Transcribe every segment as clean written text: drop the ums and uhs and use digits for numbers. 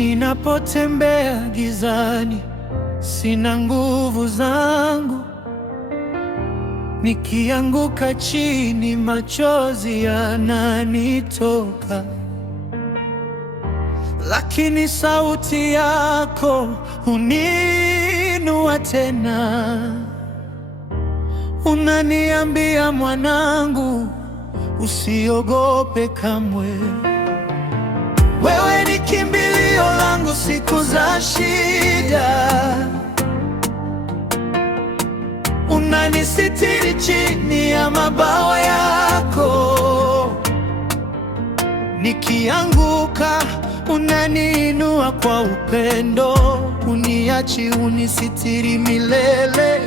Ninapotembea gizani, sina nguvu zangu. Nikianguka chini, machozi yananitoka. Lakini sauti yako huniinua tena. Unaniambia, mwanangu, usiogope kamwe. Wewe ni kimbilio langu siku za shida. Unanisitiri chini ya mabawa yako. Nikianguka, unaniinua kwa upendo. Uniachi, unisitiri milele.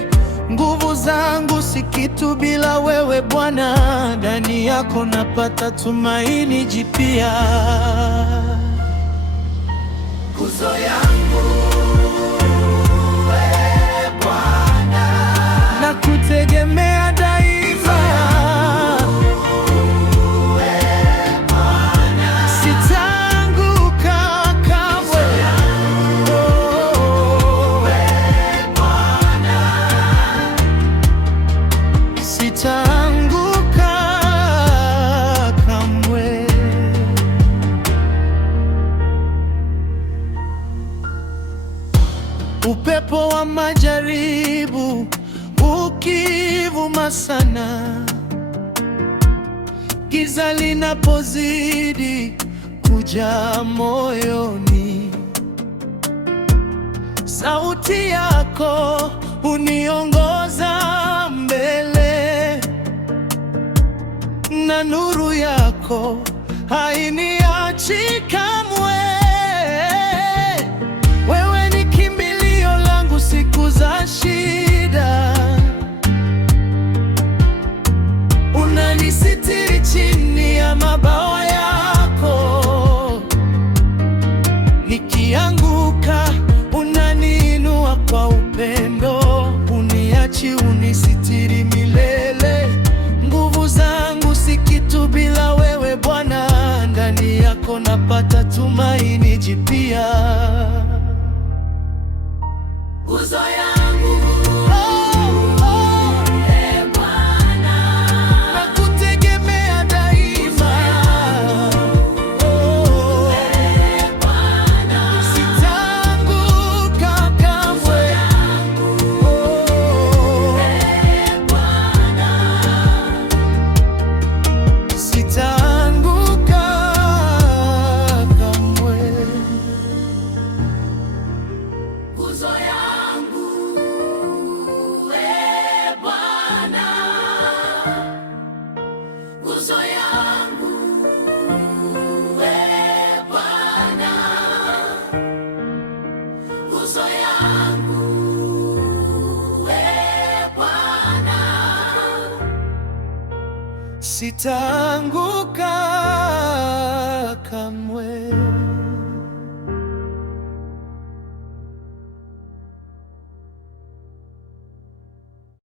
Nguvu zangu si kitu bila wewe Bwana. Ndani yako napata tumaini jipya. Nguzo yangu wewe Bwana, nakutegemea daima. Wewe Bwana, sitaanguka kamwe. Wewe Bwana, sitaanguka kamwe. Upepo wa majaribu ukivuma sana, giza linapozidi kuja moyoni, sauti yako huniongoza mbele, na nuru yako hainiachi kamwe. Wewe ni kimbilio langu siku za shida. Unanisitiri chini ya mabawa yako. Nikianguka, unaniinua kwa upendo. Uniachi, unisitiri milele. Nguvu zangu si kitu bila wewe Bwana. Ndani yako napata tumaini jipya. Nguzo yangu Ee Bwana, nakutegemea daima. Ee Bwana, sitaanguka kamwe. Ee Bwana, sitaanguka kamwe. Nguzo yangu Ee Bwana, nguzo yangu Ee Bwana, nguzo yangu Ee Bwana, sitaanguka kamwe.